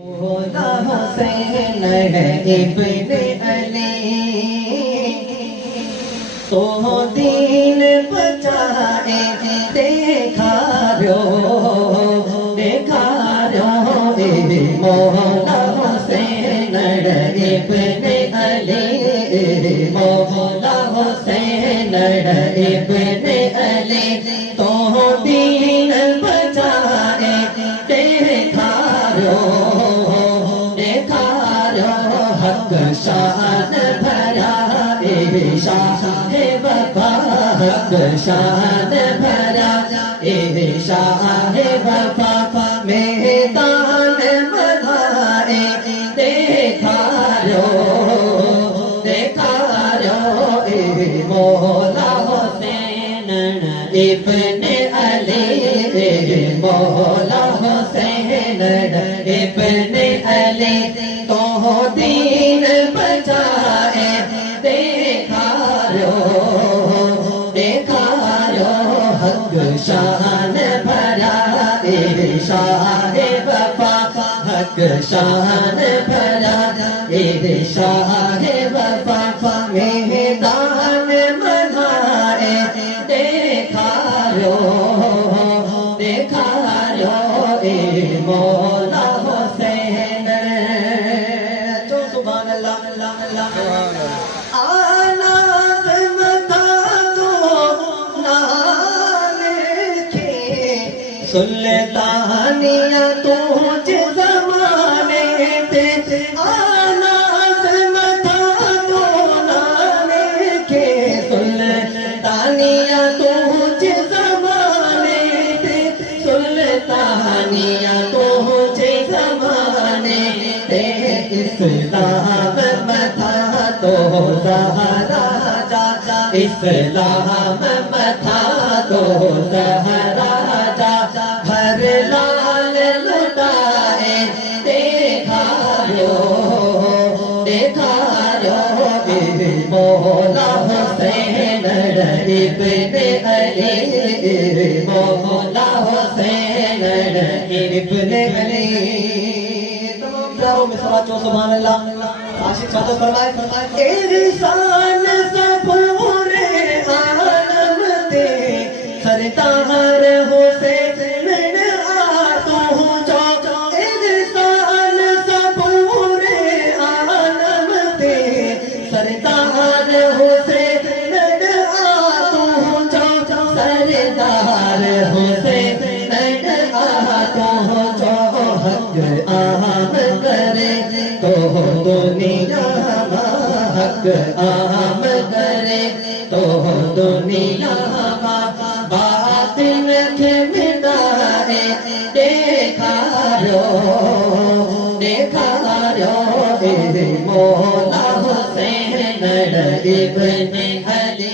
मौला हुसैन इब्न अली तो दीन बचाए देखा रो मौला हुसैन इब्न अली मौला हुसैन इब्न अली तो दीन बचाए देखा रो हक शान भरा शाह वफा हक शान भरा शाह वफा मैदान मधाए देखा रो मौला हुसैन इब्न अली मौला हुसैन इब्न अली तो दीन बचाए देखा रो हक शान भरा शाह वफा हक शान भरा शाह वफा मैदान मनाए देखा रो मौला हुसैन तो सुभान अल्लाह आना मता तो नाल के सुल्तानिया तुझ ज़माने पे आना मता तो नाल के सुल्तानिया तुझ ज़माने पे सुल्तानिया तुझ ज़माने पे इस्लाम मथा तो ज़हरा जा इस्लाम मथा तो ज़हरा जा हर लाल लुटाए देखा रो मौला हुसैन इब्न अली मौला हुसैन इब्न अली तमाम प्यारों में सलातो सुभान अल्लाह आशिक सादत फरमाए इंसान पूरे आलम दे सरदार हुसैन आ तू जो इंसान पूरे आलम दे सरदार हुसैन आ तू जो सरदार हुसैन आ तू जो हक आम करे तो दुनिया हक आम करे तो दुनिया बातिल के मिटाए देखा रो मौला हुसैन इब्न अली